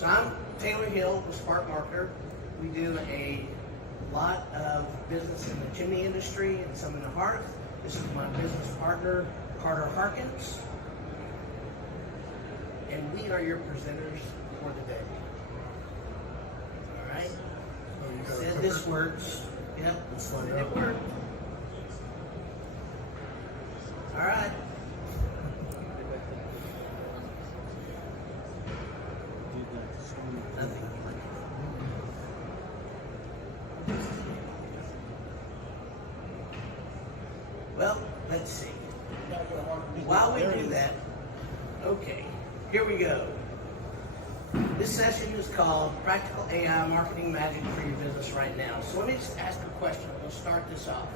So I'm Taylor Hill with Spark Marketer. We do a lot of business in the chimney industry and some in the hearth. This is my business partner, Carter Harkins. And we are your presenters for the day. All right? Said this works. Yep, it worked. All right. Nothing. Well, let's see. While we do that, okay, here we go. This session is called Practical AI Marketing Magic for Your Business Right Now. So let me just ask a question. We'll start this off.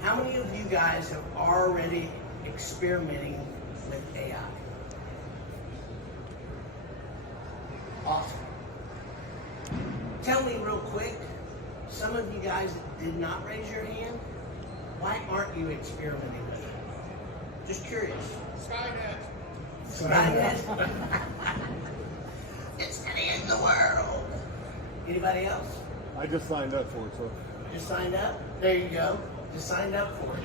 How many of you guys have already experimenting with AI? Awesome. Tell me real quick, some of you guys that did not raise your hand, why aren't you experimenting with it? Just curious. Skynet. It's gonna end the world. Anybody else? I just signed up for it, so. Just signed up? There you go. Just signed up for it.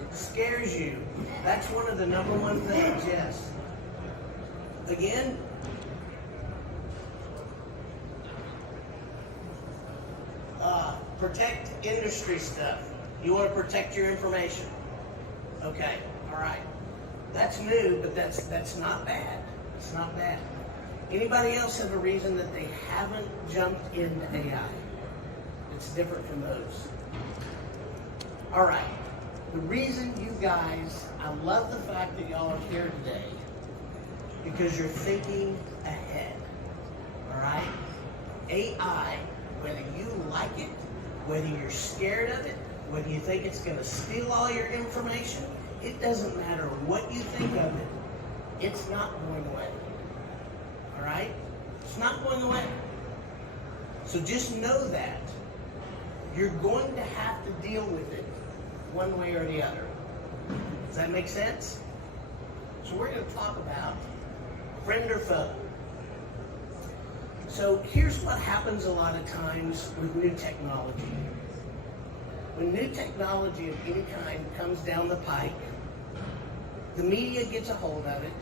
It scares you. That's one of the number one things, yes. Again, protect industry stuff. You want to protect your information. Okay, all right. That's new, but that's not bad. It's not bad. Anybody else have a reason that they haven't jumped into AI? It's different from those. All right. The reason you guys, I love the fact that y'all are here today because you're thinking ahead. All right? AI, whether you like it, whether you're scared of it, whether you think it's going to steal all your information, it doesn't matter what you think of it. It's not going away. All right? It's not going away. So just know that. You're going to have to deal with it one way or the other. Does that make sense? So we're going to talk about friend or foe. So here's what happens a lot of times with new technology. When new technology of any kind comes down the pike, the media gets a hold of it,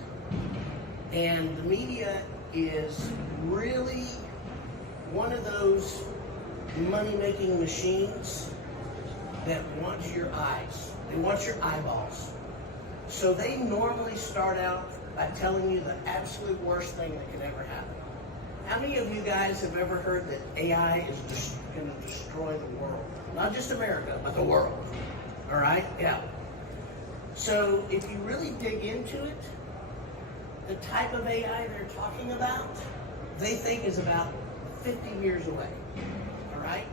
and the media is really one of those money-making machines that wants your eyes. They want your eyeballs. So they normally start out by telling you the absolute worst thing that could ever happen. How many of you guys have ever heard that AI is just going to destroy the world? Not just America, but the world. All right? Yeah. So if you really dig into it, the type of AI they're talking about, they think is about 50 years away. All right?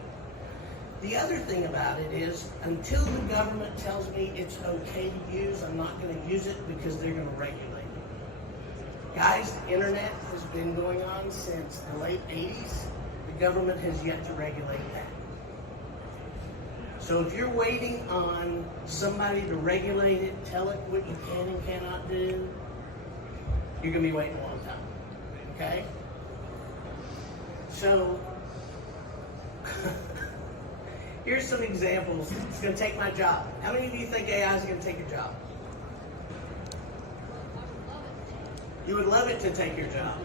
The other thing about it is, until the government tells me it's okay to use, I'm not going to use it because they're going to regulate it. Guys, the internet has been going on since the late 80s. The government has yet to regulate that. So if you're waiting on somebody to regulate it, tell it what you can and cannot do, you're going to be waiting a long time. Okay? So, here's some examples. It's going to take my job. How many of you think AI is going to take your job? You would love it to take your job.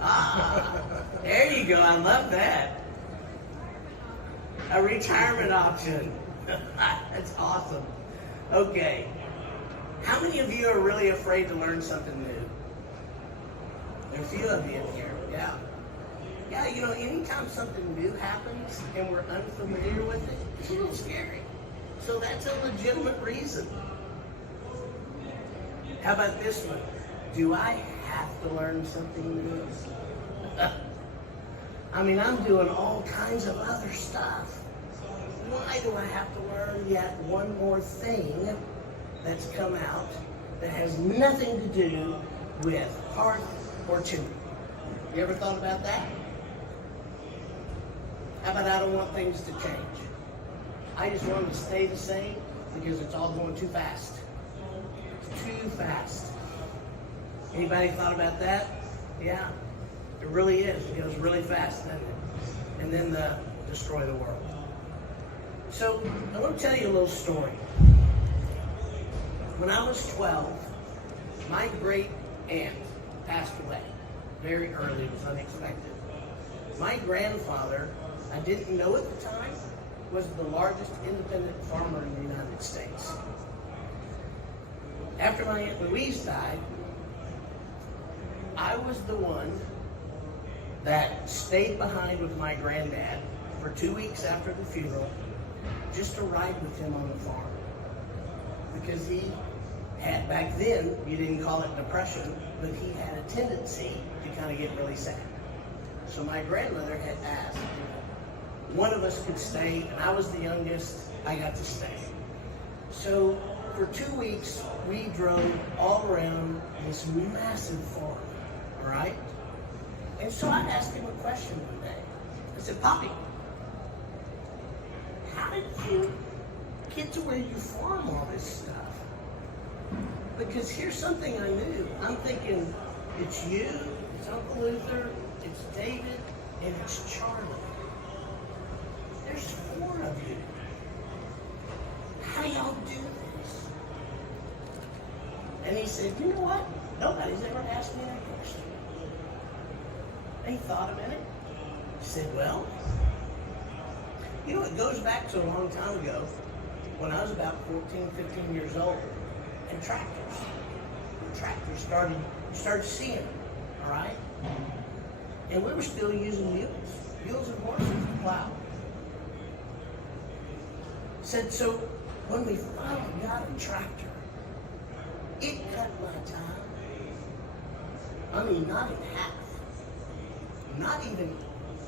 Ah, there you go. I love that. A retirement option. That's awesome. Okay. How many of you are really afraid to learn something new? There are a few of you in here. Yeah. Yeah, you know, anytime something new happens and we're unfamiliar with it, it's a little scary. So that's a legitimate reason. How about this one? Do I have to learn something new? I mean, I'm doing all kinds of other stuff. Why do I have to learn yet one more thing that's come out that has nothing to do with hearth or chimney? You ever thought about that? How about I don't want things to change? I just want them to stay the same because it's all going too fast. It's too fast. Anybody thought about that? Yeah, it really is. It goes really fast, doesn't it? And then destroy the world. So I want to tell you a little story. When I was 12, my great aunt passed away very early. It was unexpected. My grandfather, I didn't know at the time, was the largest independent farmer in the United States. After my Aunt Louise died, I was the one that stayed behind with my granddad for 2 weeks after the funeral just to ride with him on the farm. Because he had, back then, you didn't call it depression, but he had a tendency to kind of get really sad. So my grandmother had asked if one of us could stay, and I was the youngest, I got to stay. So for 2 weeks, we drove all around this massive farm, all right? And so I asked him a question one day. I said, Poppy, how did you get to where you farm all this stuff? Because here's something I knew. I'm thinking, it's you, it's Uncle Luther, it's David, and it's Charlie. There's 4 of you. How do y'all do this? And he said, you know what? Nobody's ever asked me that question. And he thought a minute. He said, well, you know, it goes back to a long time ago when I was about 14, 15 years old, and tractors started seeing them, all right? And we were still using mules and horses to plow. Said, so when we finally got a tractor, it cut my time. I mean, not in half, not even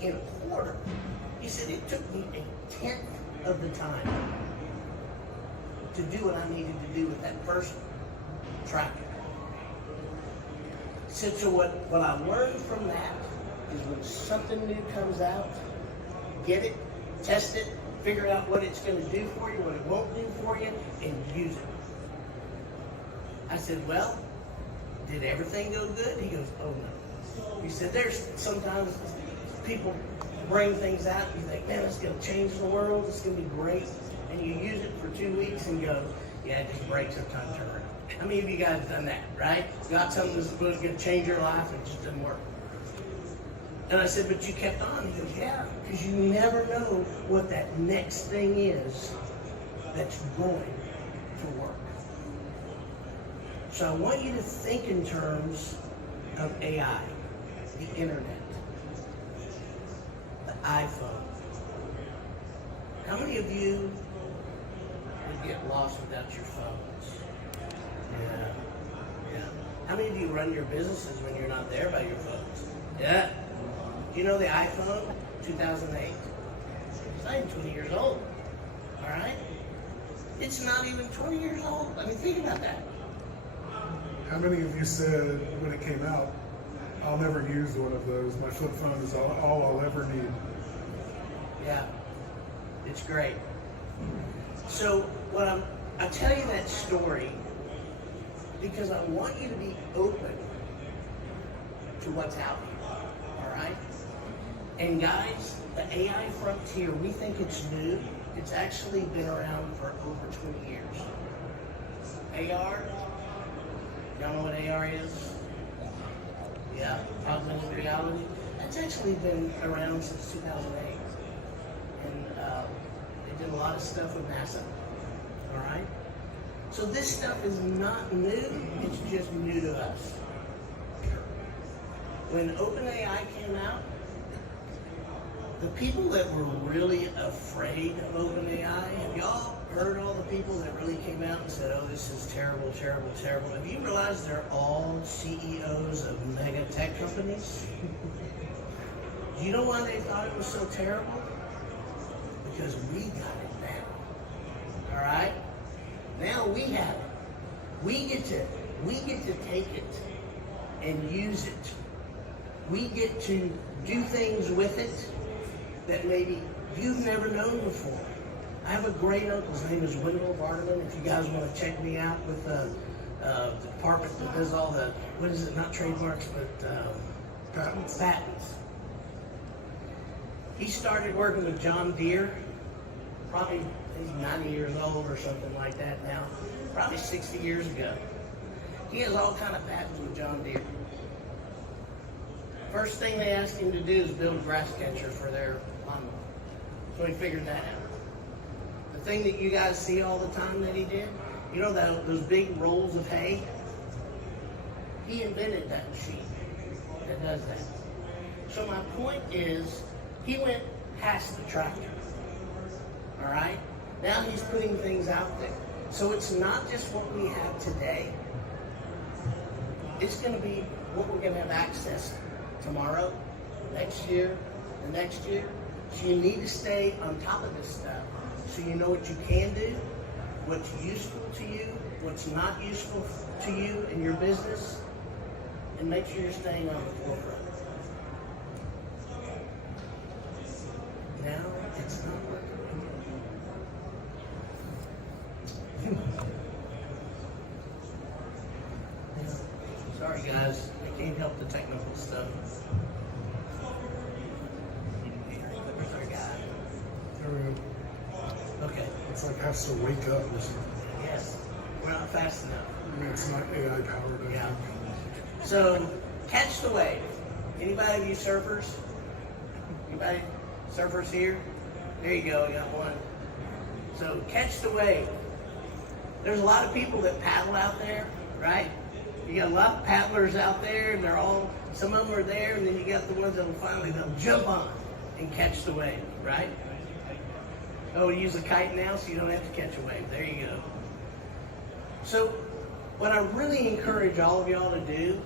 in a quarter. He said it took me 1/10 of the time to do what I needed to do with that first tractor. He said, so what I learned from that is when something new comes out, get it, test it, figure out what it's going to do for you, what it won't do for you, and use it. I said, well, did everything go good? He goes, oh no. He said, there's sometimes people bring things out and you think, man, it's going to change the world, it's going to be great. And you use it for 2 weeks and go, yeah, it just breaks sometimes, turn around. How many of you guys have done that, right? Got something that's going to change your life and it just doesn't work. And I said, but you kept on. He goes, yeah, because you never know what that next thing is that's going to work. So I want you to think in terms of AI, the internet, the iPhone. How many of you would get lost without your phones? Yeah. How many of you run your businesses when you're not there by your phones? Yeah. Do you know the iPhone, 2008? It's not even 20 years old, all right? It's not even 20 years old. I mean, think about that. How many of you said when it came out, I'll never use one of those. My flip phone is all I'll ever need. Yeah, it's great. So I tell you that story because I want you to be open to what's out here, all right? And guys, the AI frontier, we think it's new. It's actually been around for over 20 years. AR, y'all know what AR is? Yeah, augmented reality. That's actually been around since 2008. And they did a lot of stuff with NASA, all right? So this stuff is not new, it's just new to us. When OpenAI came out, the people that were really afraid of OpenAI, have y'all heard all the people that really came out and said, oh, this is terrible, terrible, terrible? Have you realized they're all CEOs of mega tech companies? Do you know why they thought it was so terrible? Because we got it now. All right? Now we have it. We get to take it and use it. We get to do things with it that maybe you've never known before. I have a great uncle. His name is Wendell Barterman. If you guys want to check me out with the department that does all the, what is it, not trademarks, but Patents. Patents. He started working with John Deere, probably he's 90 years old or something like that now, probably 60 years ago. He has all kind of patents with John Deere. First thing they asked him to do is build a grass catcher for their lawnmower. So he figured that out. The thing that you guys see all the time that he did, you know those big rolls of hay? He invented that machine that does that. So my point is, he went past the tractor. All right? Now he's putting things out there. So it's not just what we have today. It's going to be what we're going to have access to tomorrow, next year, the next year. So you need to stay on top of this stuff so you know what you can do, what's useful to you, what's not useful to you in your business, and make sure you're staying on the forefront. Now it's not working. Sorry guys, I can't help the technical stuff. Where's our guy? There we go. Okay. It's like has to wake up or something. Yes. We're not fast enough. I mean, it's not AI powered. I Yeah. think. So, catch the wave. Anybody of you surfers? Anybody surfers here? There you go, you got one. So, catch the wave. There's a lot of people that paddle out there, right? You got a lot of paddlers out there, and they're all, some of them are there, and then you got the ones that will finally, they'll jump on and catch the wave, right? Oh, use a kite now so you don't have to catch a wave. There you go. So, what I really encourage all of y'all to do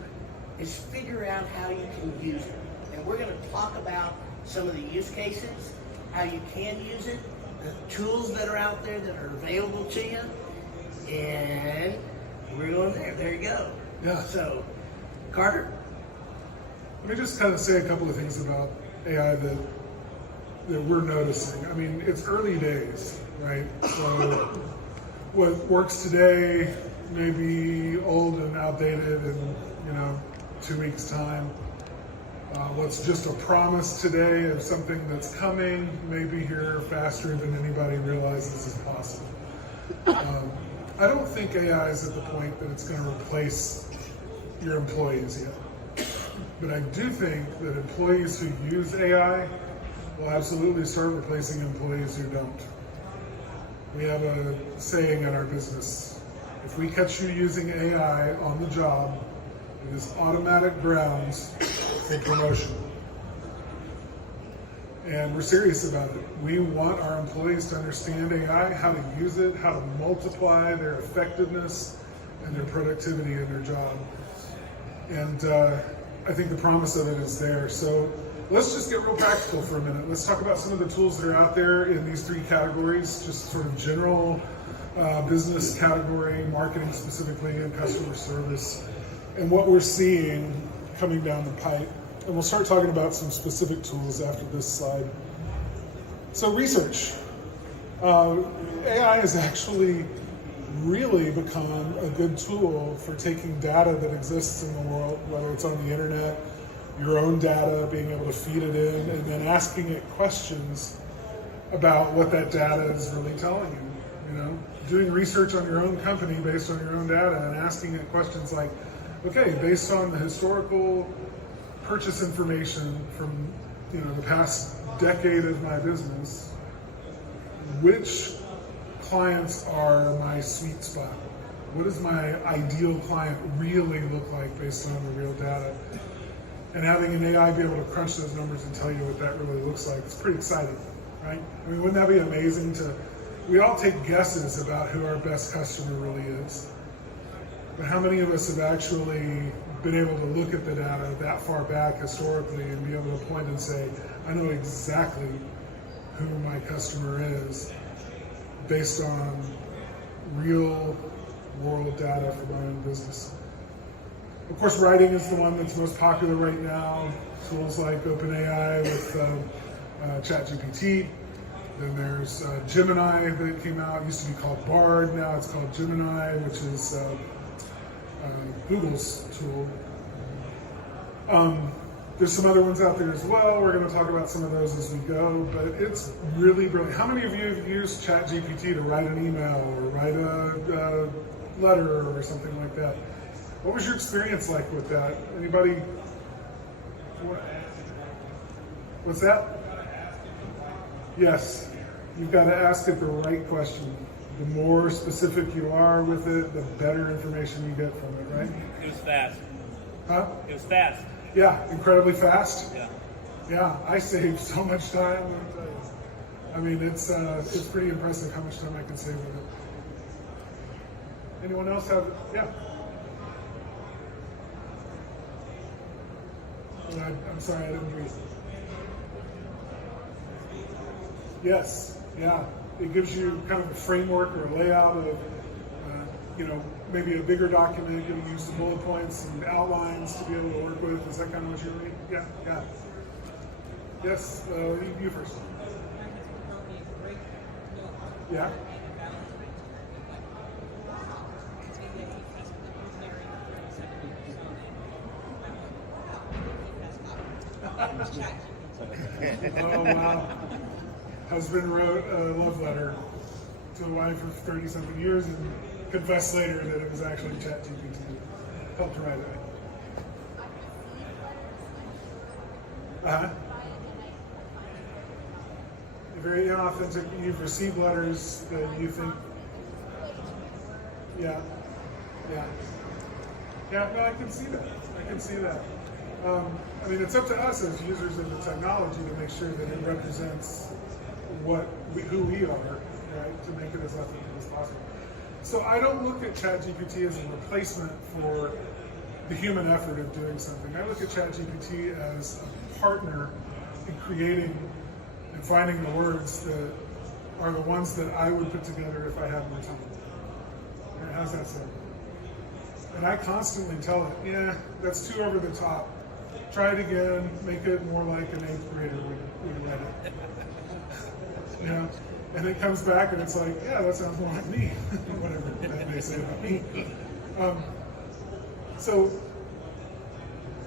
is figure out how you can use it. And we're going to talk about some of the use cases, how you can use it, the tools that are out there that are available to you, and we're going there. There you go. Yeah. So, Carter? Let me just kind of say a couple of things about AI that we're noticing. I mean, it's early days, right? So what works today may be old and outdated in, 2 weeks' time. What's just a promise today of something that's coming may be here faster than anybody realizes is possible. I don't think AI is at the point that it's going to replace your employees yet. But I do think that employees who use AI will absolutely start replacing employees who don't. We have a saying in our business: if we catch you using AI on the job, it is automatic grounds for promotion. And we're serious about it. We want our employees to understand AI, how to use it, how to multiply their effectiveness and their productivity in their job. And I think the promise of it is there. So let's just get real practical for a minute. Let's talk about some of the tools that are out there in these 3 categories, just sort of general business category, marketing specifically, and customer service, and what we're seeing coming down the pipe. And we'll start talking about some specific tools after this slide. So research. AI has actually really become a good tool for taking data that exists in the world, whether it's on the internet, your own data, being able to feed it in, and then asking it questions about what that data is really telling you. Doing research on your own company based on your own data and asking it questions like, okay, based on the historical purchase information from the past decade of my business, which clients are my sweet spot? What does my ideal client really look like based on the real data? And having an AI be able to crunch those numbers and tell you what that really looks like, it's pretty exciting, right? I mean, wouldn't that be amazing we all take guesses about who our best customer really is. But how many of us have actually been able to look at the data that far back historically and be able to point and say, I know exactly who my customer is based on real world data from my own business. Of course, writing is the one that's most popular right now. Tools like OpenAI with ChatGPT. Then there's Gemini that came out. It used to be called Bard. Now it's called Gemini, which is Google's tool. There's some other ones out there as well. We're going to talk about some of those as we go, but it's really brilliant. How many of you have used ChatGPT to write an email or write a letter or something like that? What was your experience like with that? Anybody? What's that? Yes, you've got to ask it the right question. The more specific you are with it, the better information you get from it, right? It was fast. Huh? It was fast. Yeah, incredibly fast. Yeah. Yeah, I saved so much time. I mean, it's pretty impressive how much time I can save with it. Anyone else have? Yeah. I'm sorry, I didn't read. Yes, yeah. It gives you kind of a framework or a layout of, maybe a bigger document. You'll use the bullet points and outlines to be able to work with. Is that kind of what you're reading? Yeah, yeah. Yes, you first. Yeah. Oh, wow. Husband wrote a love letter to a wife of 30-something years and confessed later that it was actually ChatGPT helped write it. Uh-huh. Very inauthentic. You've received letters that you think, yeah. Yeah, no, I can see that. I mean, it's up to us as users of the technology to make sure that it represents who we are, right? To make it as authentic as possible. So I don't look at ChatGPT as a replacement for the human effort of doing something. I look at ChatGPT as a partner in creating and finding the words that are the ones that I would put together if I had more time. And how's that sound? And I constantly tell it, yeah, that's too over the top. Try it again, make it more like an 8th grader would write it. You know? And it comes back and it's like, yeah, that sounds more like me. Whatever that may say about me. So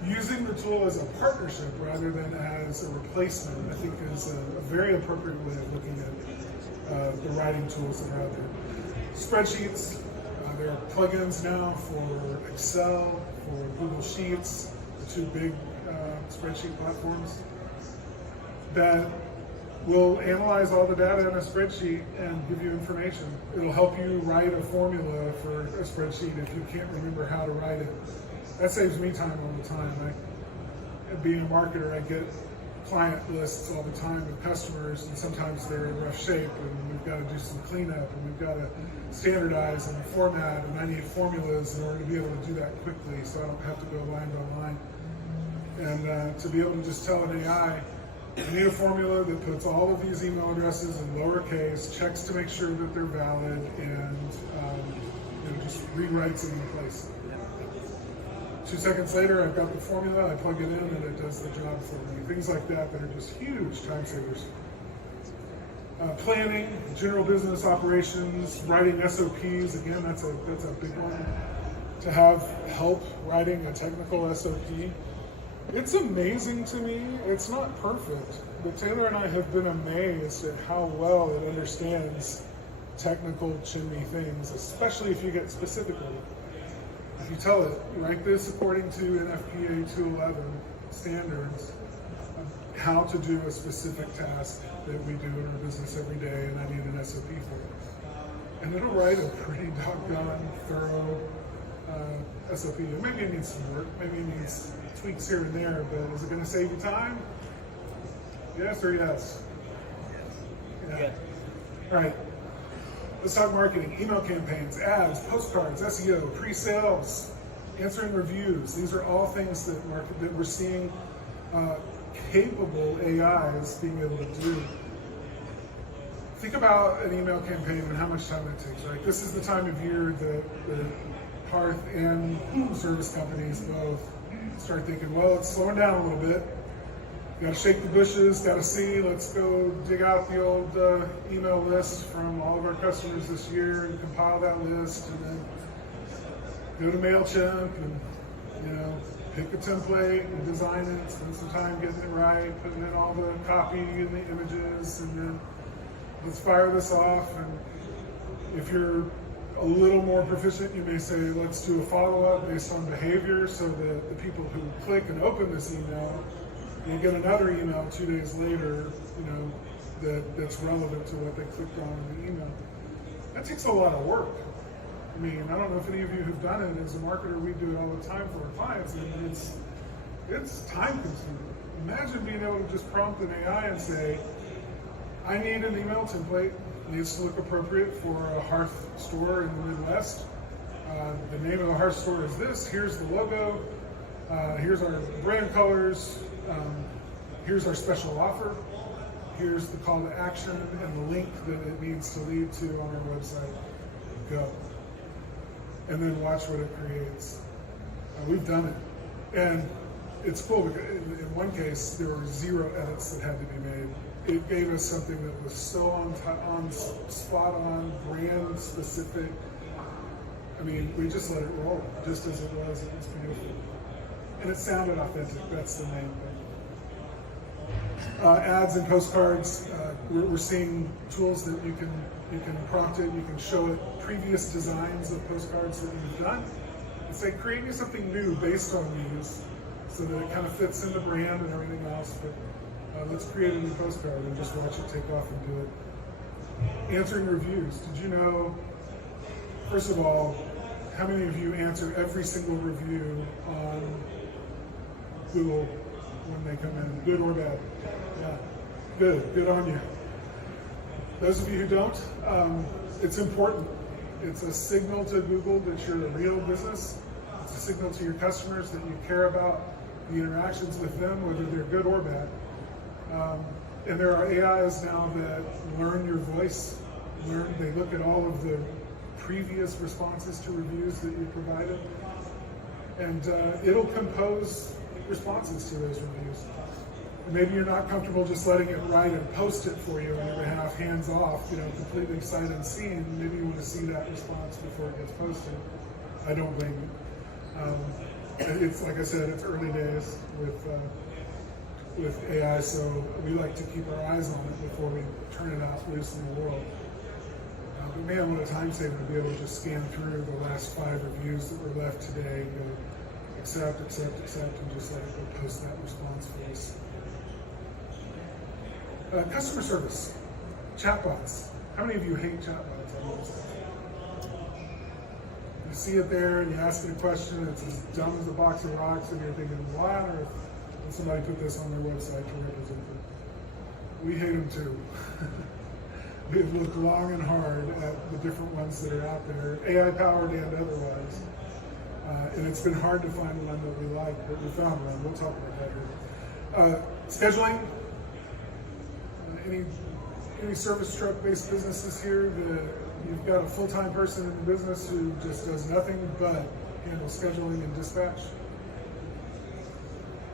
using the tool as a partnership rather than as a replacement, I think is a very appropriate way of looking at the writing tools that are out there. Spreadsheets, there are plugins now for Excel, for Google Sheets, the two big spreadsheet platforms that will analyze all the data in a spreadsheet and give you information. It'll help you write a formula for a spreadsheet if you can't remember how to write it. That saves me time all the time. Being a marketer, I get client lists all the time with customers, and sometimes they're in rough shape, and we've got to do some cleanup, and we've got to standardize and format, and I need formulas in order to be able to do that quickly, so I don't have to go line by line. And to be able to just tell an AI, I need a formula that puts all of these email addresses in lowercase, checks to make sure that they're valid, and just rewrites it in place. 2 seconds later, I've got the formula, I plug it in, and it does the job for me. Things like that are just huge time savers. Planning, general business operations, writing SOPs, again, that's a big one. To have help writing a technical SOP. It's amazing to me. It's not perfect, but Taylor and I have been amazed at how well it understands technical chimney things, especially if you get specific with it. If you tell it, write this according to NFPA 211 standards, how to do a specific task that we do in our business every day, and I need an SOP for it. And it'll write a pretty doggone thorough SOP. Maybe it needs some work, maybe it needs tweaks here and there, but is it going to save you time? Yes or yes? Yeah. All right. Let's talk marketing, email campaigns, ads, postcards, SEO, pre-sales, answering reviews. These are all things that we're seeing capable AIs being able to do. Think about an email campaign and how much time it takes, right? This is the time of year that the Hearth and service companies both start thinking, well, it's slowing down a little bit. Got to shake the bushes, got to see, let's go dig out the old email list from all of our customers this year and compile that list, and then go to MailChimp and, pick a template and design it, spend some time getting it right, putting in all the copy and the images, and then let's fire this off. And if you're a little more proficient, you may say, let's do a follow-up based on behavior, so that the people who click and open this email, you get another email 2 days later, that's relevant to what they clicked on in the email. That takes a lot of work. I mean, I don't know if any of you who've done it. As a marketer, we do it all the time for our clients, and it's time consuming. Imagine being able to just prompt an AI and say, I need an email template. It needs to look appropriate for a Hearth store in the Midwest. The name of the Hearth store is this. Here's the logo. Here's our brand colors. Here's our special offer. Here's the call to action and the link that it needs to lead to on our website. Go. And then watch what it creates. We've done it. And it's cool because in one case, there were 0 edits that had to be made. It gave us something that was so on spot on, brand specific. I mean, we just let it roll, just as it was. It was beautiful. And it sounded authentic. That's the main thing. Ads and postcards, we're seeing tools that you can prompt it, you can show it previous designs of postcards that you've done, and say, create me something new based on these, so that it kind of fits in the brand and everything else. But let's create a new postcard and just watch it take off and do it. Answering reviews. Did you know, first of all, how many of you answer every single review on Google when they come in, good or bad? Yeah, good on you. Those of you who don't, it's important. It's a signal to Google that you're a real business. It's a signal to your customers that you care about the interactions with them, whether they're good or bad. And there are AIs now that learn your voice. They look at all of the previous responses to reviews that you provided, and it'll compose responses to those reviews. Maybe you're not comfortable just letting it write and post it for you on your behalf, hands off, completely sight unseen. Maybe you want to see that response before it gets posted. I don't blame you. It's like I said, it's early days with AI, so we like to keep our eyes on it before we turn it out loose in the world. But man, what a time saver to be able to just scan through the last 5 reviews that were left today, go accept, and just let it go post that response for us. Customer service, chatbots. How many of you hate chatbots? You see it there, and you ask it a question, it's as dumb as a box of rocks, and you're thinking, why on earth did somebody put this on their website to represent it? We hate them too. We've looked long and hard at the different ones that are out there, AI powered and otherwise. And it's been hard to find one that we like, but we found one. We'll talk about that here. Scheduling. Any service truck based businesses here that you've got a full-time person in the business who just does nothing but handle scheduling and dispatch?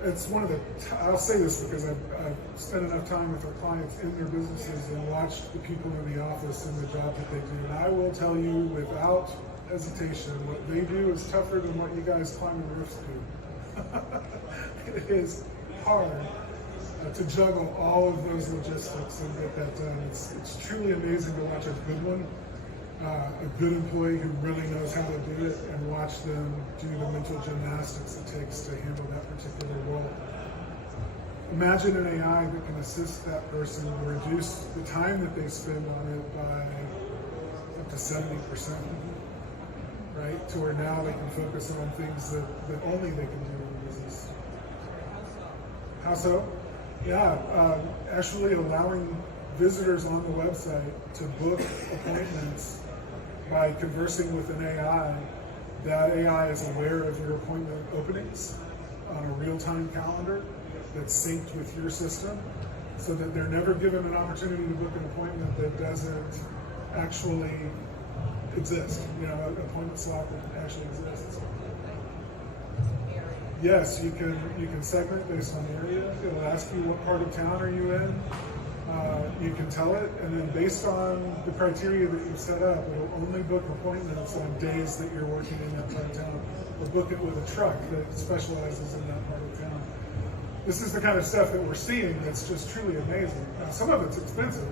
It's one of the, I'll say this because I've spent enough time with our clients in their businesses and watched the people in the office and the job that they do. And I will tell you without hesitation, what they do is tougher than what you guys climbing roofs do. It is hard to juggle all of those logistics and get that done. It's truly amazing to watch a good one, a good employee who really knows how to do it, and watch them do the mental gymnastics it takes to handle that particular role. Imagine an AI that can assist that person and reduce the time that they spend on it by up to 70%, right? To where now they can focus on things that only they can do in the business. How so? Yeah, actually allowing visitors on the website to book appointments by conversing with an AI. That AI is aware of your appointment openings on a real-time calendar that's synced with your system, so that they're never given an opportunity to book an appointment that doesn't actually exist. An appointment slot that actually exists. Yes, you can segment based on area. It'll ask you what part of town are you in. You can tell it, and then based on the criteria that you've set up, it'll only book appointments on days that you're working in that part of town. or book it with a truck that specializes in that part of town. This is the kind of stuff that we're seeing that's just truly amazing. Now, some of it's expensive,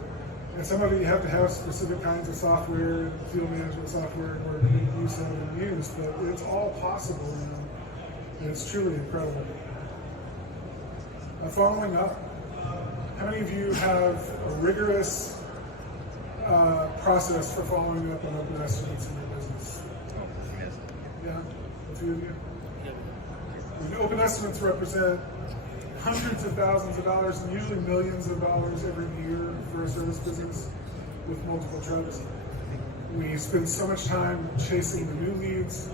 and some of it you have to have specific kinds of software, field management software in order to make use of and use, but it's all possible now, and it's truly incredible. Following up, how many of you have a rigorous process for following up on open estimates in your business? Yeah, a few of you? And open estimates represent hundreds of thousands of dollars and usually millions of dollars every year for a service business with multiple trucks. We spend so much time chasing the new leads,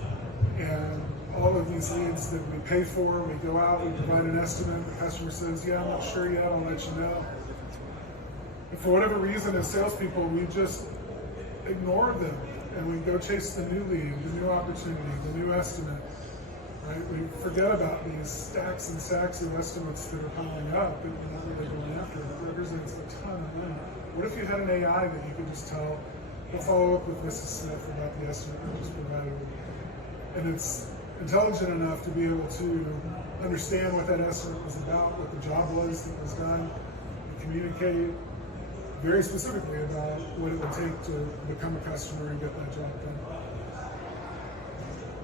and all of these leads that we pay for, we go out, we provide an estimate, the customer says, yeah, I'm not sure yet, I'll let you know. And for whatever reason, as salespeople, we just ignore them, and we go chase the new lead, the new opportunity, the new estimate. Right? We forget about these stacks and stacks of estimates that are piling up that we're not really going after. It represents a ton of money. What if you had an AI that you could just tell, go follow up with Mrs. Smith about the estimate we just provided? And it's intelligent enough to be able to understand what that estimate was about, what the job was that was done, and communicate very specifically about what it would take to become a customer and get that job done.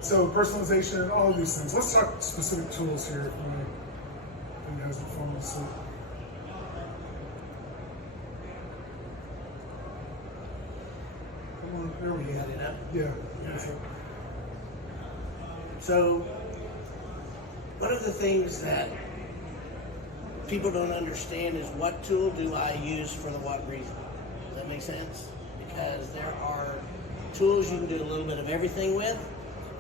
So personalization, all of these things. Let's talk specific tools here if my thing has the phone asleep. Come on, there we go. You got it up? Yeah. Right. So, one of the things that people don't understand is what tool do I use for the what reason? Does that make sense? Because there are tools you can do a little bit of everything with,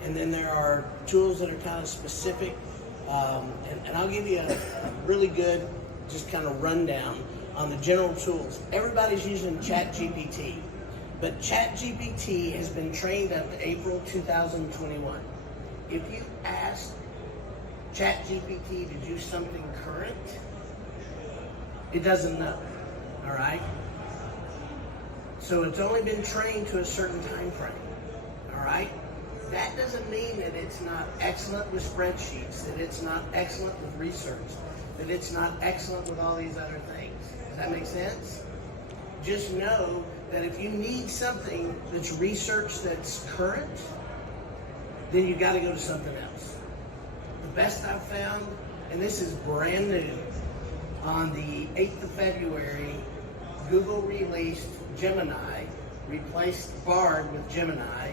and then there are tools that are kind of specific. And I'll give you a really good just kind of rundown on the general tools. Everybody's using ChatGPT, but ChatGPT has been trained up to April 2021. If you ask ChatGPT to do something current, it doesn't know, all right? So it's only been trained to a certain time frame, all right? That doesn't mean that it's not excellent with spreadsheets, that it's not excellent with research, that it's not excellent with all these other things. Does that make sense? Just know that if you need something that's research that's current, then you've got to go to something else. The best I've found, and this is brand new, on the 8th of February, Google released Gemini, replaced Bard with Gemini,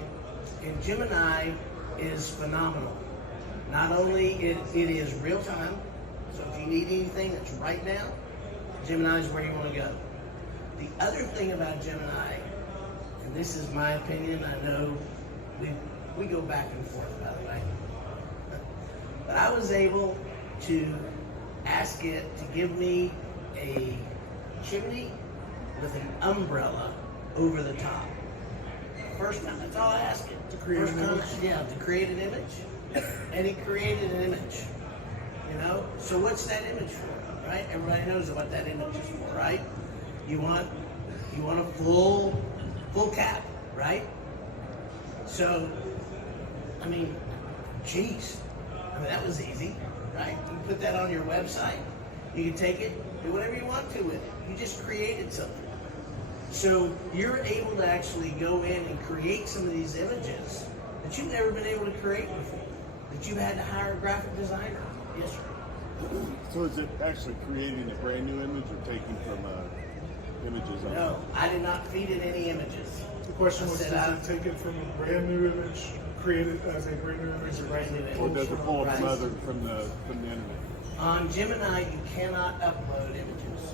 and Gemini is phenomenal. Not only it is real time, so if you need anything that's right now, Gemini is where you want to go. The other thing about Gemini, and this is my opinion, I know we go back and forth, by the way, but I was able to ask it to give me a chimney with an umbrella over the top. First time, that's all I asked it. To create an image? Yeah, to create an image. And it created an image. You know? So what's that image for, right? Everybody knows what that image is for, right? You want a full cap, right? So, I mean, geez. I mean, that was easy, right? You put that on your website. You can take it, do whatever you want to with it. You just created something. So you're able to actually go in and create some of these images that you've never been able to create before, that you've had to hire a graphic designer. Yes, sir. So is it actually creating a brand new image or taking from images? No, I did not feed it any images. The question was, does it take it from a brand new image, create it as a brand new image, a brand new image. Or does it pull Right. from the internet? On Gemini, you cannot upload images.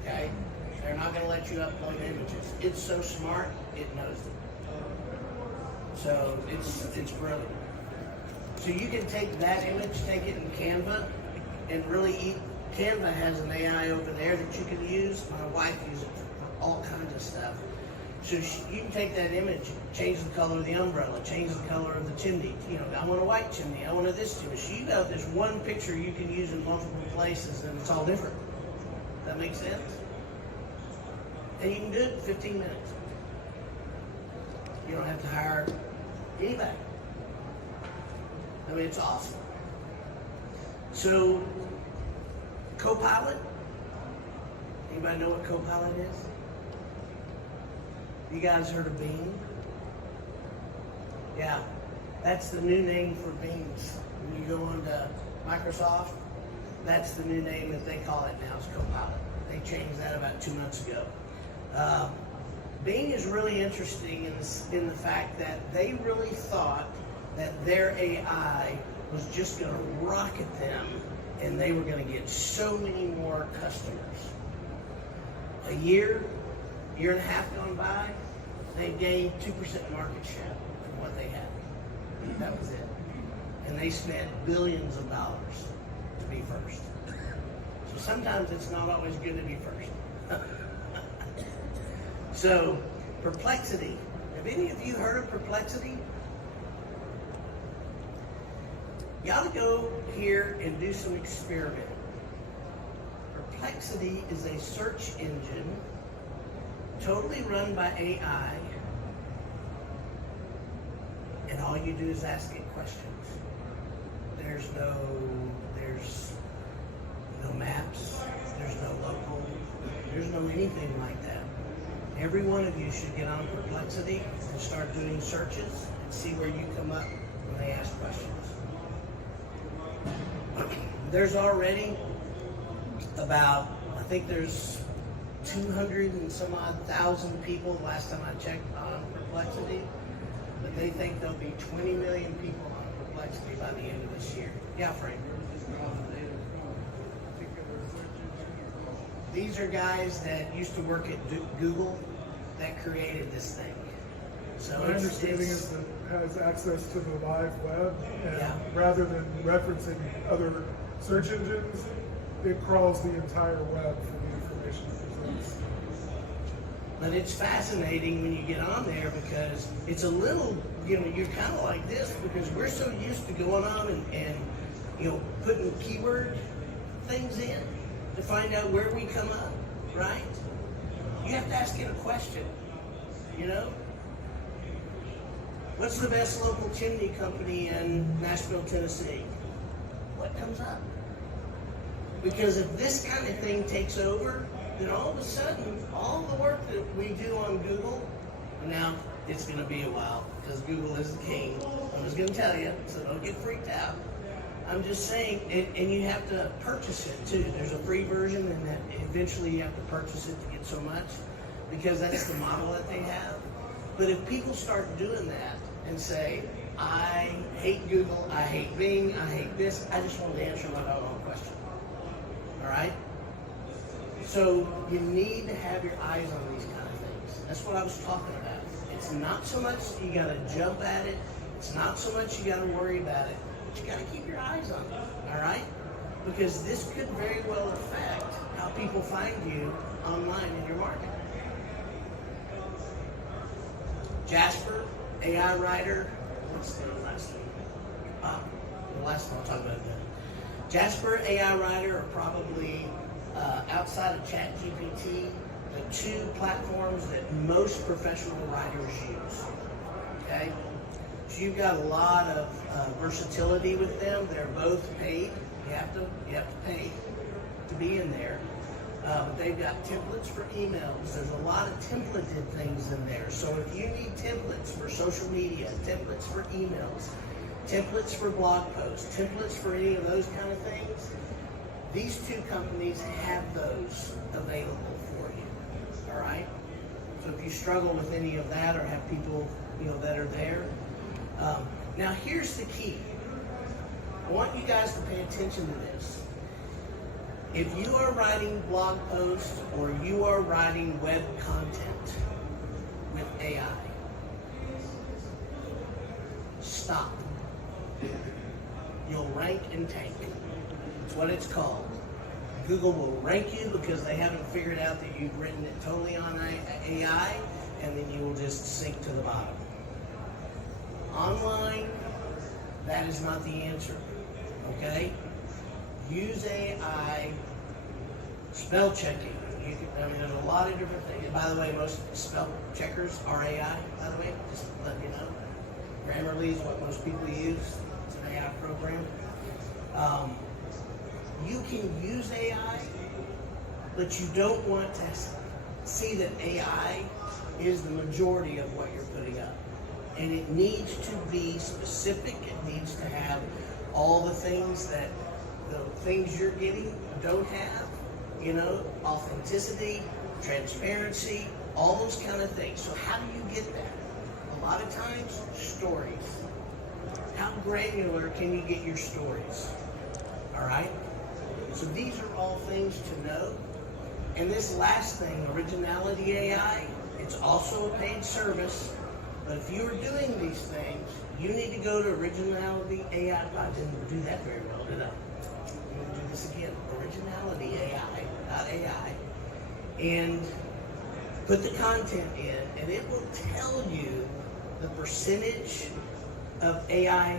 Okay? They're not going to let you upload images. It's so smart, it knows them. So it's brilliant. So you can take that image, take it in Canva, and really Canva has an AI over there that you can use. My wife uses it for all kinds of stuff. So you can take that image, change the color of the umbrella, change the color of the chimney. You know, I want a white chimney, I want a this chimney. So you know there's one picture you can use in multiple places and it's all different. Does that make sense? And you can do it in 15 minutes. You don't have to hire anybody. I mean, it's awesome. So, Copilot. Anybody know what Copilot is? You guys heard of Bing? Yeah, that's the new name for Bings. When you go on to Microsoft, that's the new name that they call it now, is Copilot. They changed that about 2 months ago. Bing is really interesting in the fact that they really thought that their AI was just going to rocket them and they were going to get so many more customers. A year and a half gone by, they gained 2% market share from what they had. That was it. And they spent billions of dollars to be first. So sometimes it's not always good to be first. So, Perplexity. Have any of you heard of Perplexity? You ought to go here and do some experimenting. Perplexity is a search engine totally run by AI, and all you do is ask it questions. There's no maps, there's no local, there's no anything like that. Every one of you should get on Perplexity and start doing searches and see where you come up when they ask questions. There's already about, I think there's 200 and some odd thousand people last time I checked on Perplexity, but they think there'll be 20 million people on Perplexity by the end of this year. Yeah, Frank. These are guys that used to work at Google that created this thing. So My understanding is that it has access to the live web, and Yeah. rather than referencing other search engines, it crawls the entire web for the information it presents. But it's fascinating when you get on there because it's a little, you're kind of like this because we're so used to going on and putting keyword things in to find out where we come up, right? You have to ask it a question, What's the best local chimney company in Nashville, Tennessee? What comes up? Because if this kind of thing takes over, then all of a sudden, all the work that we do on Google, now it's going to be a while because Google is the king. I'm just going to tell you, so don't get freaked out. I'm just saying, and you have to purchase it too. There's a free version, and then eventually you have to purchase it to get so much because that's the model that they have. But if people start doing that and say, I hate Google, I hate Bing, I hate this, I just want to answer my own question. All right? So you need to have your eyes on these kind of things. That's what I was talking about. It's not so much you got to jump at it. It's not so much you got to worry about it. But you got to keep your eyes on it. All right? Because this could very well affect how people find you online in your market. Jasper, AI writer. What's the last one? The last one I'll talk about that. Jasper, AI writer are probably outside of ChatGPT, the two platforms that most professional writers use. Okay, so you've got a lot of versatility with them. They're both paid. You have to pay to be in there. But they've got templates for emails. There's a lot of templated things in there. So if you need templates for social media, templates for emails, templates for blog posts, templates for any of those kind of things, these two companies have those available for you. All right? So if you struggle with any of that or have people, that are there. Now here's the key. I want you guys to pay attention to this. If you are writing blog posts or you are writing web content with AI, stop. You'll rank and tank. It's what it's called. Google will rank you because they haven't figured out that you've written it totally on AI, and then you will just sink to the bottom. Online, that is not the answer. Okay? Use AI, spell checking. There's a lot of different things. By the way, most spell checkers are AI, by the way, just to let you know. Grammarly is what most people use. It's an AI program. You can use AI, but you don't want to see that AI is the majority of what you're putting up. And it needs to be specific. It needs to have all the things that the things you're getting don't have, authenticity, transparency, all those kind of things. So how do you get that? A lot of times, stories. How granular can you get your stories? All right? So these are all things to know. And this last thing, Originality AI, it's also a paid service. But if you are doing these things, you need to go to Originality AI. I didn't do that very well, did I? I'm going to do this again. Originality AI.ai. And put the content in, and it will tell you the percentage of AI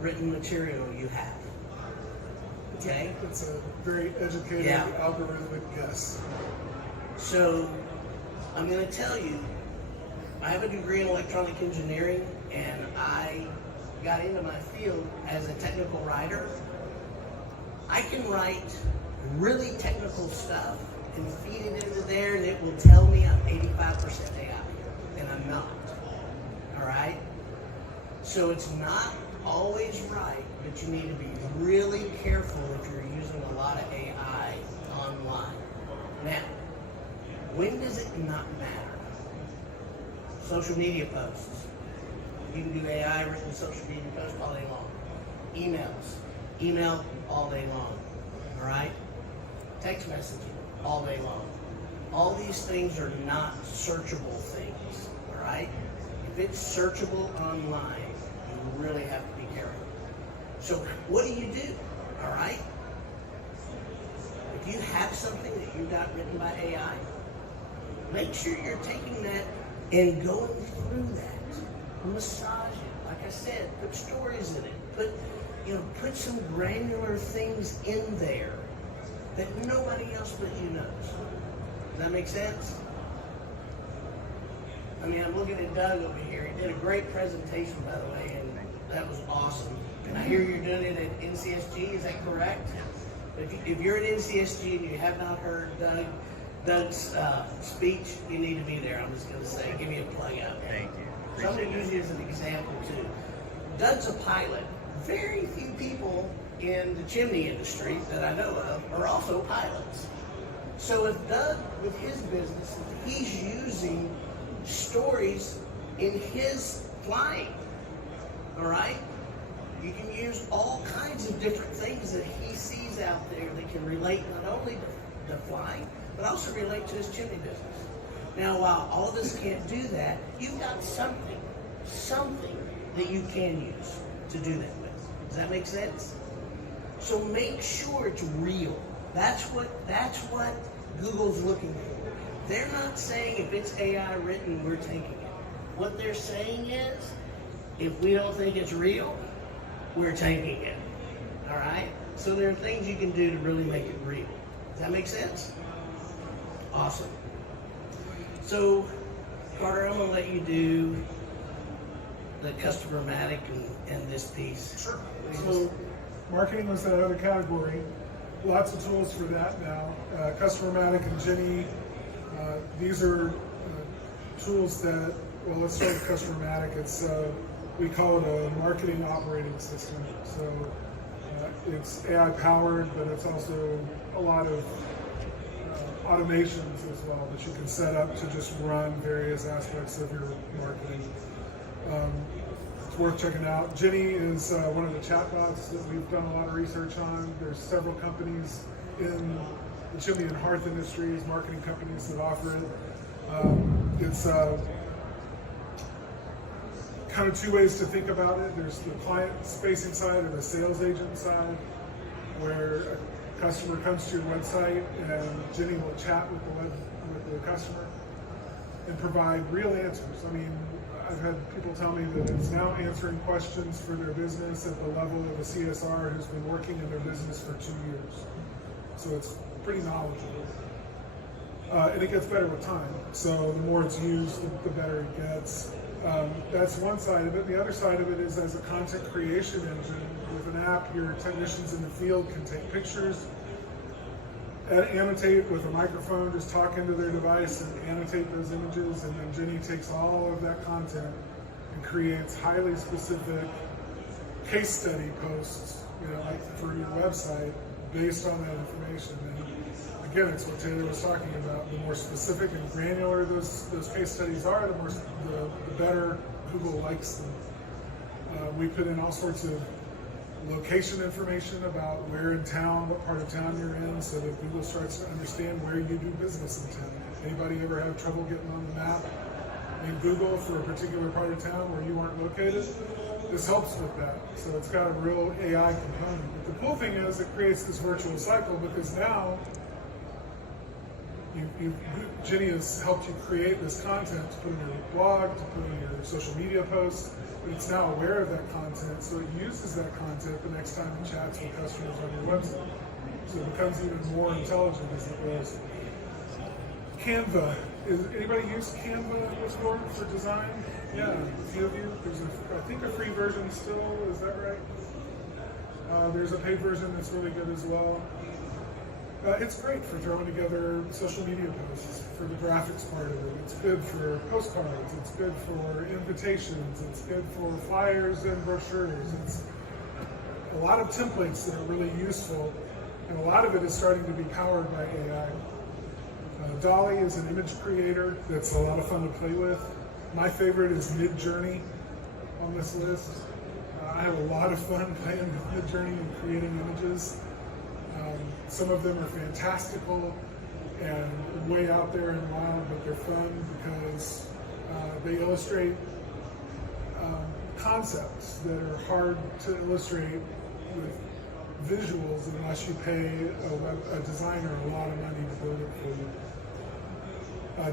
written material you have. Okay? It's a very educated algorithmic guess. So I'm going to tell you, I have a degree in electronic engineering, and I got into my field as a technical writer. I can write really technical stuff and feed it into there, and it will tell me I'm 85% AI, and I'm not. All right? So it's not always right, but you need to be really careful if you're using a lot of AI online. Now, when does it not matter? Social media posts. You can do AI written social media posts all day long. Email all day long. All right? Text messaging all day long. All these things are not searchable things. All right? If it's searchable online, you really have to be careful. So what do? All right? If you have something that you got written by AI, make sure you're taking that and going through that. Massage it. Like I said, put stories in it. Put some granular things in there that nobody else but you knows. Does that make sense? I mean, I'm looking at Doug over here. He did a great presentation, by the way, and that was awesome. And I hear you're doing it at NCSG, is that correct? If you're at NCSG and you have not heard Doug's speech, you need to be there. I'm just going to say, give me a plug out there. Thank you. So I'm going to use you as an example, too. Doug's a pilot. Very few people in the chimney industry that I know of are also pilots. So if Doug, with his business, if he's using stories in his flying, all right? You can use all kinds of different things that he sees out there that can relate not only to flying, but also relate to his chimney business. Now, while all of us can't do that, you've got something that you can use to do that with. Does that make sense? So make sure it's real. That's what Google's looking for. They're not saying if it's AI written, we're taking it. What they're saying is, if we don't think it's real, we're taking it. All right? So there are things you can do to really make it real. Does that make sense? Awesome. So, Carter, I'm going to let you do the customer-matic and this piece. Sure. So, marketing was that other category. Lots of tools for that now. Customer-matic and Ginny. These are tools that, well, let's start with Customer-matic. It's, we call it a marketing operating system. So it's AI powered, but it's also a lot of automations as well that you can set up to just run various aspects of your marketing. It's worth checking out. Ginny is one of the chatbots that we've done a lot of research on. There's several companies in the chimney and hearth industries, marketing companies that offer it. It's kind of two ways to think about it. There's the client-facing side or the sales agent side, where a customer comes to your website and Ginny will chat with the customer and provide real answers. I mean, I've had people tell me that it's now answering questions for their business at the level of a CSR who's been working in their business for 2 years. So it's pretty knowledgeable. And it gets better with time. So the more it's used, the better it gets. That's one side of it. The other side of it is as a content creation engine with an app, your technicians in the field can take pictures, annotate with a microphone, just talk into their device and annotate those images, and then Jenny takes all of that content and creates highly specific case study posts, like for your website based on that information. And again, it's what Taylor was talking about. The more specific and granular those case studies are, the better Google likes them. We put in all sorts of location information about where in town, what part of town you're in, so that Google starts to understand where you do business in town. Anybody ever have trouble getting on the map in Google for a particular part of town where you aren't located? This helps with that. So it's got a real AI component. But the cool thing is it creates this virtual cycle, because now Jenny has helped you create this content to put in your blog, to put in your social media posts, but it's now aware of that content, so it uses that content the next time it chats with customers on your website. So it becomes even more intelligent as it goes. Canva. Anybody use Canva before for design? Yeah, a few of you. There's I think a free version still, is that right? There's a paid version that's really good as well. It's great for throwing together social media posts, for the graphics part of it. It's good for postcards. It's good for invitations. It's good for flyers and brochures. It's a lot of templates that are really useful, and a lot of it is starting to be powered by AI. Dolly is an image creator that's a lot of fun to play with. My favorite is Midjourney on this list. I have a lot of fun playing with Midjourney and creating images. Some of them are fantastical and way out there and wild, but they're fun because they illustrate concepts that are hard to illustrate with visuals unless you pay a designer a lot of money to build it for you.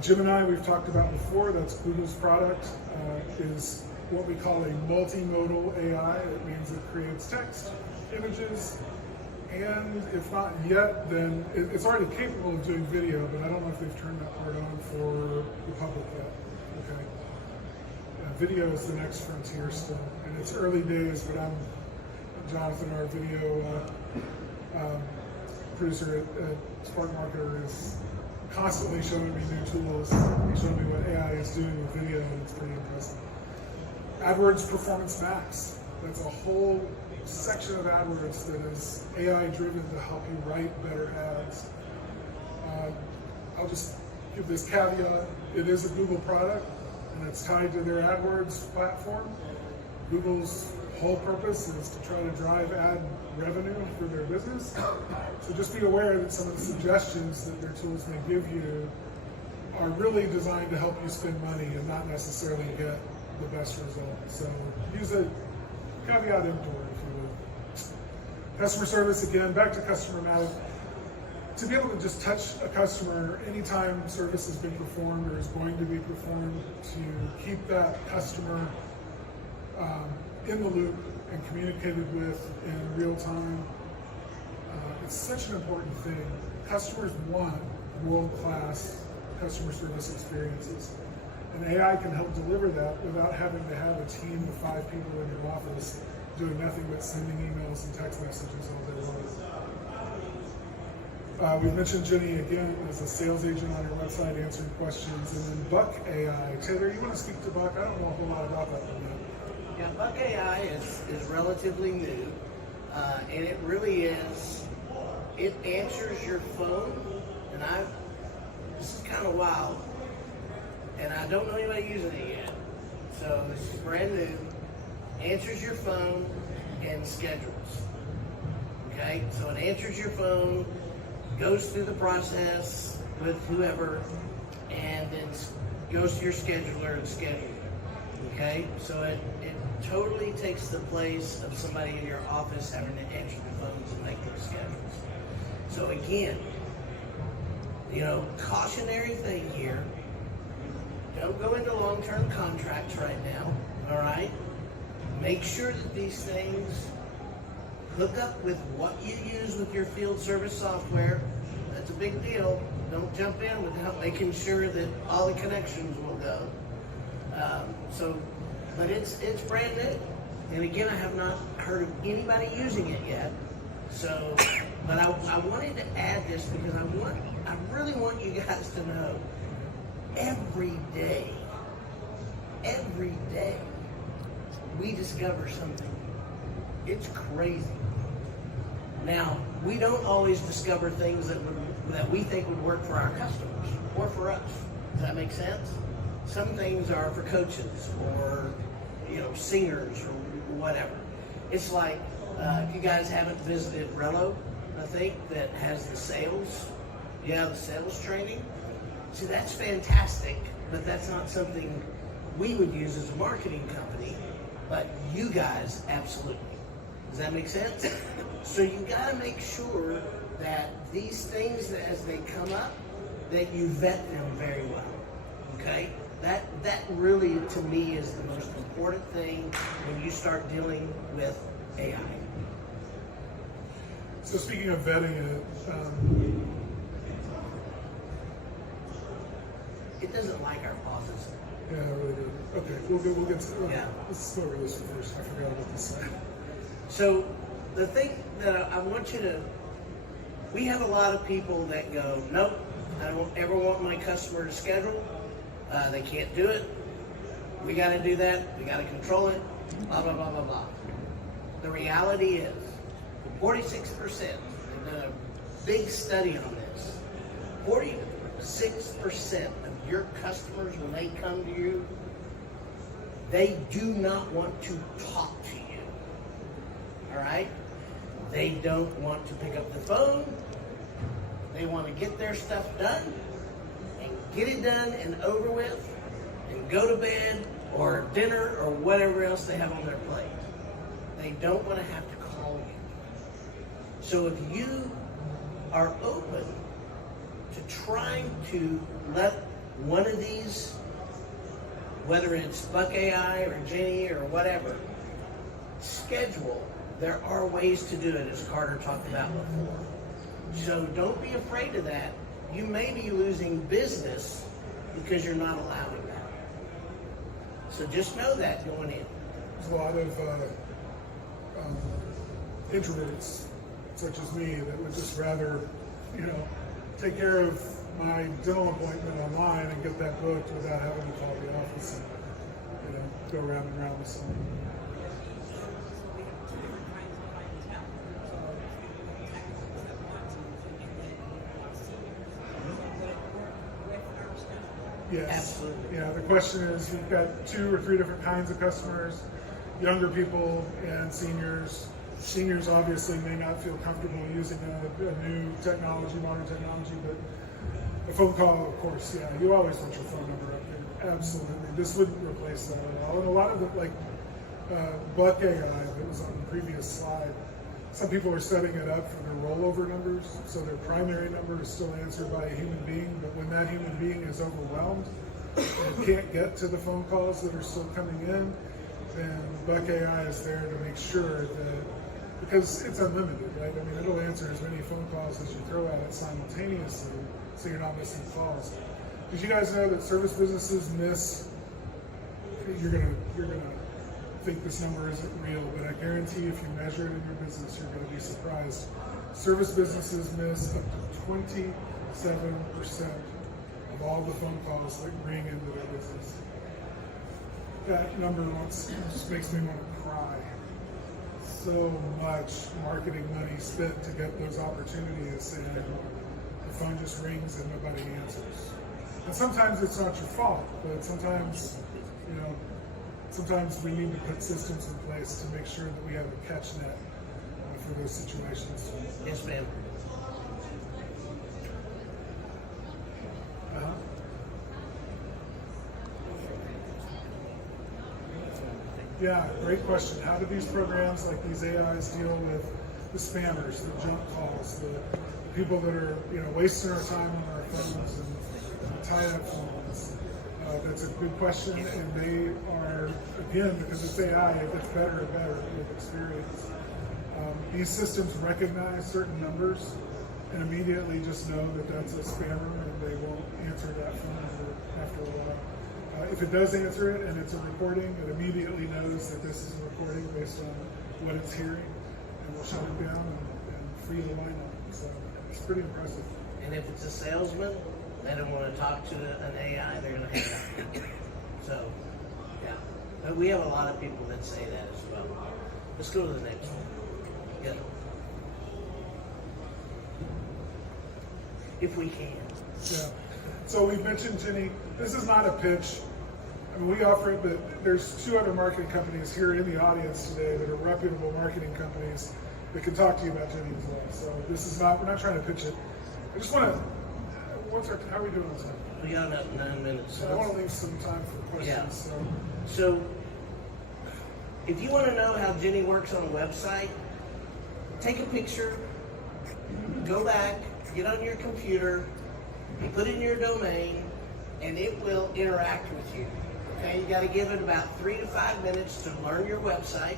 Gemini, we've talked about before, that's Google's product, is what we call a multimodal AI. It means it creates text, images, and if not yet, then it's already capable of doing video, but I don't know if they've turned that part on for the public yet. Okay. Video is the next frontier still, and it's early days, but Jonathan, our video producer at Spark Marketer, is constantly showing me new tools. He's showing me what AI is doing with video, and it's pretty impressive. AdWords Performance Max. That's a whole section of AdWords that is AI driven to help you write better ads. I'll just give this caveat. It is a Google product, and it's tied to their AdWords platform. Google's whole purpose is to try to drive ad revenue for their business. So just be aware that some of the suggestions that their tools may give you are really designed to help you spend money and not necessarily get the best results. So use a caveat emptor, if you will. Customer service, again, back to customer matter. To be able to just touch a customer anytime service has been performed or is going to be performed, to keep that customer in the loop and communicated with in real time, it's such an important thing. Customers want world-class customer service experiences. And AI can help deliver that without having to have a team of 5 people in your office doing nothing but sending emails and text messages all day long. We've mentioned Jenny again as a sales agent on our website answering questions. And then Buck AI. Taylor, you want to speak to Buck? I don't know a whole lot about that one yet. Yeah, Buck AI is relatively new, and it really is, it answers your phone, and this is kind of wild, and I don't know anybody using it yet, so this is brand new, answers your phone and schedules, okay? So it answers your phone, goes through the process with whoever, and then goes to your scheduler and schedules it, okay? So it totally takes the place of somebody in your office having to answer the phones and make those schedules. So again, cautionary thing here, don't go into long-term contracts right now, all right? Make sure that these things hook up with what you use with your field service software. That's a big deal. Don't jump in without making sure that all the connections will go. But it's brand new. And again, I have not heard of anybody using it yet. So, but I wanted to add this because I really want you guys to know every day, we discover something. It's crazy. Now, we don't always discover things that we think would work for our customers or for us. Does that make sense? Some things are for coaches or, singers or whatever. It's like, if you guys haven't visited Rello, I think, that has the sales training. See, that's fantastic, but that's not something we would use as a marketing company, but you guys absolutely. Does that make sense? So you got to make sure that these things, as they come up, that you vet them very well. Okay? That really, to me, is the most important thing when you start dealing with AI. So speaking of vetting it, It doesn't like our pauses. yeah, I really do. Okay, we'll get to Yeah. Let's go over this first. I forgot about this slide. So the thing that I want you to, we have a lot of people that go, nope, I don't ever want my customer to schedule. They can't do it. We got to do that. We got to control it. Blah, blah, blah, blah, blah. The reality is 46%, they've done a big study on this, 46% of your customers, when they come to you, they do not want to talk to you. All right? They don't want to pick up the phone. They want to get their stuff done and get it done and over with and go to bed or dinner or whatever else they have on their plate. They don't want to have to call you. So if you are open to trying to let one of these, whether it's Buck AI or Jenny or whatever, schedule, there are ways to do it, as Carter talked about before. So don't be afraid of that. You may be losing business because you're not allowing that. So just know that going in. There's a lot of introverts, such as me, that would just rather, take care of my dental appointment online and get that booked without having to call the office and, go round and round with someone. Yes. Absolutely. Yeah, the question is, we've got 2 or 3 different kinds of customers, younger people and seniors. Seniors obviously may not feel comfortable using a new technology, modern technology, but a phone call, of course, yeah, you always want your phone number up there. Absolutely. This wouldn't replace that at all. And a lot of it, like Buck AI that was on the previous slide, some people are setting it up for their rollover numbers, so their primary number is still answered by a human being, but when that human being is overwhelmed and can't get to the phone calls that are still coming in, then Buck AI is there to make sure that, because it's unlimited, right? I mean, it'll answer as many phone calls as you throw at it simultaneously, so you're not missing calls. Did you guys know that service businesses miss, you're gonna think this number isn't real, but I guarantee if you measure it in your business, you're going to be surprised. Service businesses miss up to 27% of all the phone calls that ring into their business. That number just makes me want to cry. So much marketing money spent to get those opportunities, and the phone just rings and nobody answers. And sometimes it's not your fault, but sometimes, sometimes we need to put systems in place to make sure that we have a catch net for those situations. Yes, ma'am. Yeah, great question. How do these programs like these AIs deal with the spammers, the junk calls, the people that are wasting our time on our phones and tie-up phones? That's a good question, and they are, again, because it's AI, it gets better and better with experience. These systems recognize certain numbers and immediately just know that that's a spammer, and they won't answer that phone number after a while. If it does answer it and it's a recording, it immediately knows that this is a recording based on what it's hearing, and will shut it down and free the line up. So it's pretty impressive. And if it's a salesman, they don't want to talk to an AI, they're going to hang up. So, yeah. But we have a lot of people that say that as well. Let's go to the next one. Yeah. If we can. Yeah. So we've mentioned, Jenny, this is not a pitch. I mean, we offer it, but there's 2 other marketing companies here in the audience today that are reputable marketing companies that can talk to you about Jenny as well. So this is not, we're not trying to pitch it. I just want to, how are we doing on time? We got about 9 minutes. So I want to leave some time for questions. Yeah. So if you want to know how Jenny works on a website, take a picture, go back, get on your computer, you put in your domain, and it will interact with you. Okay, you got to give it about 3 to 5 minutes to learn your website.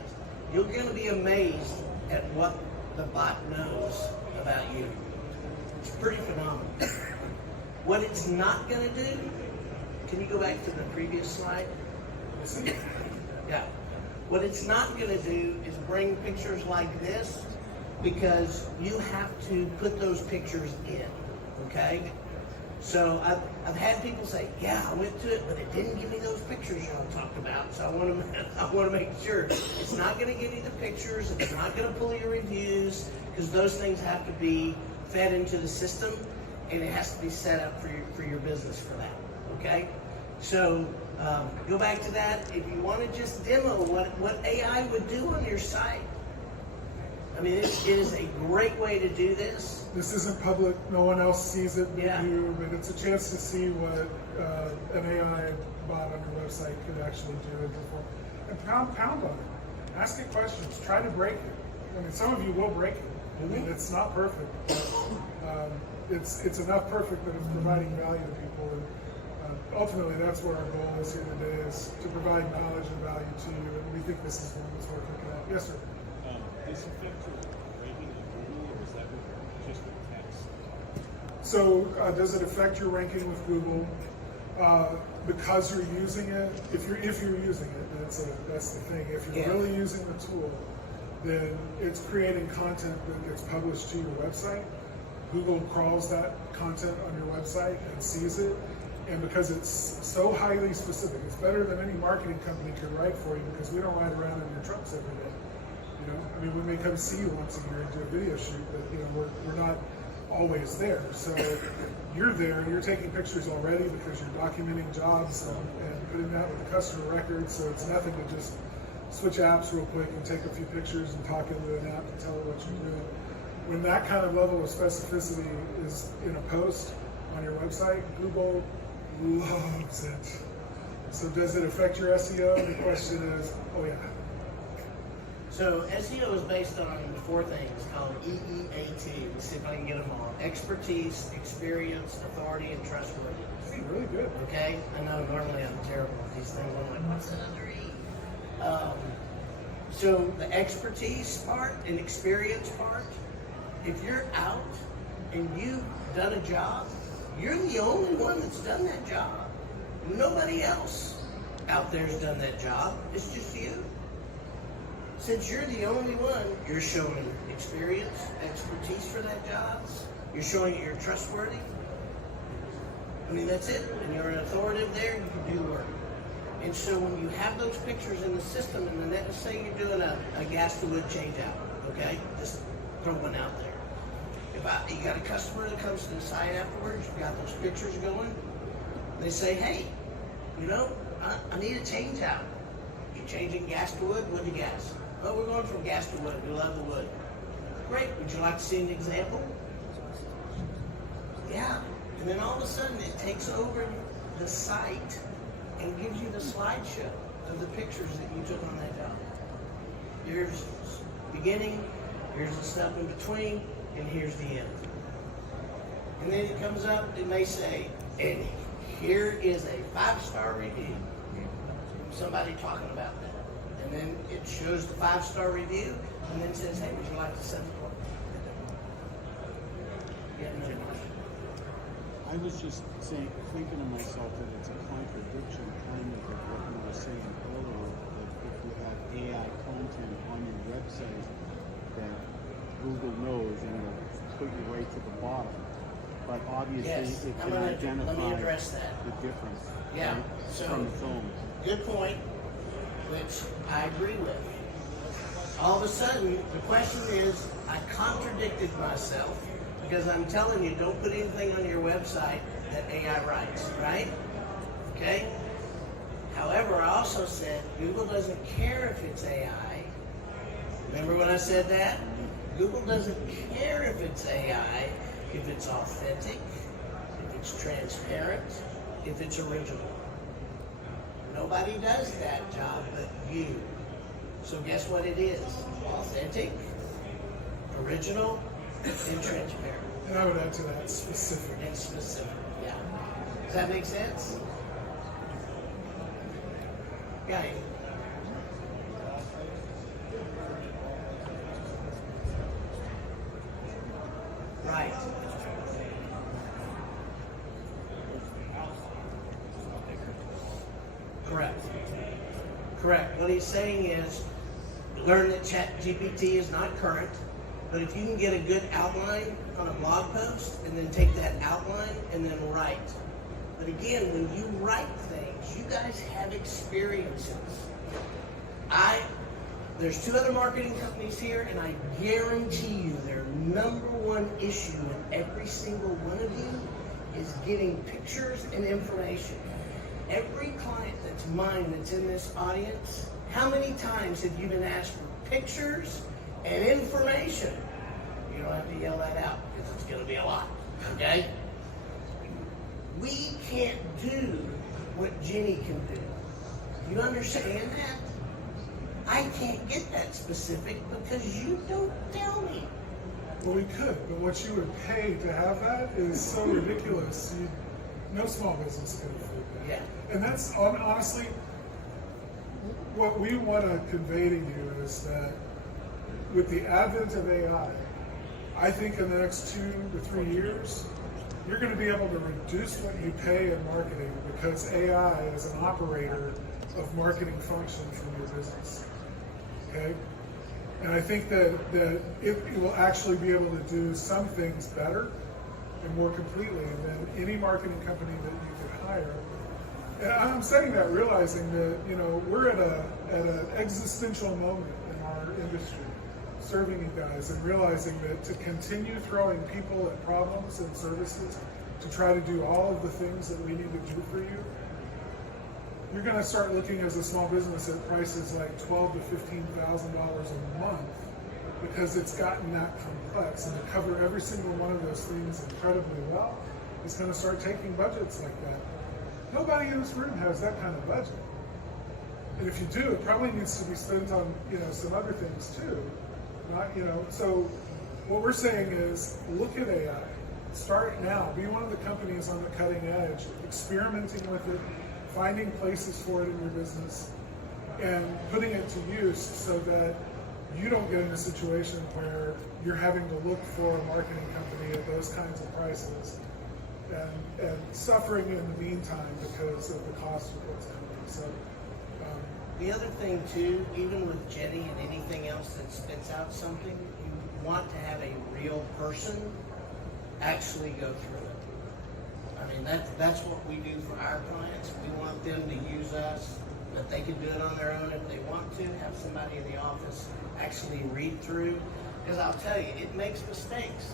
You're going to be amazed at what the bot knows about you. It's pretty phenomenal. What it's not going to do, can you go back to the previous slide? Yeah. What it's not going to do is bring pictures like this, because you have to put those pictures in, okay? So I've had people say, yeah, I went to it, but it didn't give me those pictures y'all talked about. So I want to make sure it's not going to give you the pictures. It's not going to pull your reviews, because those things have to be fed into the system, and it has to be set up for your business for that. Okay. So go back to that. If you want to just demo what AI would do on your site, I mean, it is a great way to do this. This isn't public, no one else sees it but Yeah. you, but it's a chance to see what an AI bot on your website could actually do and perform. And pound on it. Ask it questions. Try to break it. I mean, some of you will break it. I mean, it's not perfect, but it's enough perfect that it's providing value to people. And ultimately, that's what our goal is here today, is to provide knowledge and value to you. And we think this is one that's worth looking at. Yes, sir. Does it affect your ranking in Google, or is that just with text? So does it affect your ranking with Google? Because you're using it, if you're using it, that's the thing. If you're really using the tool, then it's creating content that gets published to your website. Google crawls that content on your website and sees it. And because it's so highly specific, it's better than any marketing company could write for you, because we don't ride around in your trucks every day. You know, I mean, we may come see you once a year and do a video shoot, but you know, we're not always there. So you're there, you're taking pictures already because you're documenting jobs and putting that with the customer records. So it's nothing to just switch apps real quick and take a few pictures and talk into an app and tell it what you're doing. When that kind of level of specificity is in a post on your website, Google loves it. So does it affect your SEO? The question is, oh yeah. So SEO is based on 4 things called EEAT. Let's see if I can get them all. Expertise, experience, authority, and trustworthiness. Hey, really good. Okay? I know normally I'm terrible at these things. I'm like, what's that under E? So the expertise part and experience part, if you're out and you've done a job, you're the only one that's done that job. Nobody else out there's done that job. It's just you. Since you're the only one, you're showing experience, expertise for that job. You're showing you're trustworthy. I mean, that's it. And you're an authoritative there, you can do the work. And so when you have those pictures in the system, and then let's say you're doing a gas to wood change out, okay? Just throw one out there. You got a customer that comes to the site afterwards, you got those pictures going, they say, hey, you know, I need a change out. You're changing gas to wood to gas. Oh, we're going from gas to wood. We love the wood. Great. Would you like to see an example? Yeah. And then all of a sudden it takes over the site and gives you the slideshow of the pictures that you took on that job. Here's the beginning, here's the stuff in between, and here's the end. And then it comes up, it may say, and here is a 5-star review. Somebody talking about that. And then it shows the 5-star review, and then says, hey, would you like to send the quote? Yeah, no question. I I was just thinking to myself that it's a contradiction kind of what you were saying earlier, that if you have AI content on your website that Google knows and it'll put you right to the bottom. But obviously Yes, it I'm can gonna, identify let me address that. the difference Yeah, right, so- from its own. Good point, which I agree with. All of a sudden, the question is, I contradicted myself because I'm telling you, don't put anything on your website that AI writes, right? Okay? However, I also said Google doesn't care if it's AI. Remember when I said that? Google doesn't care if it's AI, if it's authentic, if it's transparent, if it's original. Nobody does that job but you. So guess what it is? Authentic, original, and transparent. And I would add to that specific. And specific, yeah. Does that make sense? Yeah. Right. Correct. Correct. What he's saying is, learn that ChatGPT is not current, but if you can get a good outline on a blog post and then take that outline and then write. But again, when you write things, you guys have experiences. There's 2 other marketing companies here, and I guarantee you their number one issue with every single one of you is getting pictures and information. Every client that's mine that's in this audience, how many times have you been asked for pictures and information? You don't have to yell that out because it's going to be a lot, okay? We can't do what Jenny can do. You understand that? I can't get that specific because you don't tell me. Well, we could, but what you would pay to have that is so ridiculous. No small business can afford that. Yeah. And that's honestly what we want to convey to you is that with the advent of AI, I think in the next 2 to 3 years, you're going to be able to reduce what you pay in marketing because AI is an operator of marketing function for your business. Okay? And I think that it will actually be able to do some things better and more completely than any marketing company that you could hire. And I'm saying that realizing that, we're at an existential moment in our industry, serving you guys and realizing that to continue throwing people at problems and services to try to do all of the things that we need to do for you, you're going to start looking as a small business at prices like $12,000 to $15,000 a month because it's gotten that complex, and to cover every single one of those things incredibly well is going to start taking budgets like that. Nobody in this room has that kind of budget. And if you do, it probably needs to be spent on, some other things too. Not, so what we're saying is look at AI. Start now. Be one of the companies on the cutting edge, experimenting with it, finding places for it in your business, and putting it to use so that you don't get in a situation where you're having to look for a marketing company at those kinds of prices and suffering in the meantime because of the cost of those companies. So, The other thing too, even with Jenny and anything else that spits out something, you want to have a real person actually go through it. I mean, that's what we do for our clients. We want them to use us, but they can do it on their own if they want to. Have somebody in the office actually read through, because I'll tell you, it makes mistakes.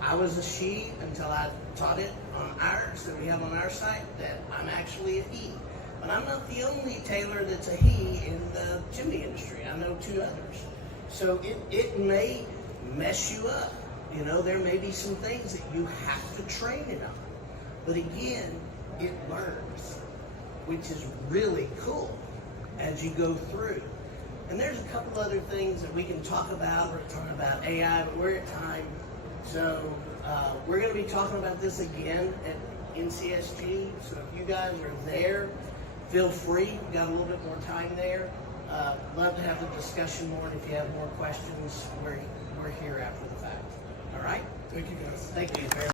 I was a she until I taught it on ours that we have on our site that I'm actually a he. But I'm not the only tailor that's a he in the chimney industry. I know 2 others. So it may mess you up. There may be some things that you have to train it on. But again, it learns, which is really cool as you go through. And there's a couple other things that we can talk about. We're talking about AI, but we're at time. So we're going to be talking about this again at NCSG. So if you guys are there, feel free. We've got a little bit more time there. Love to have the discussion more. And if you have more questions, we're here after the fact. All right? thank you guys. Thank you very much.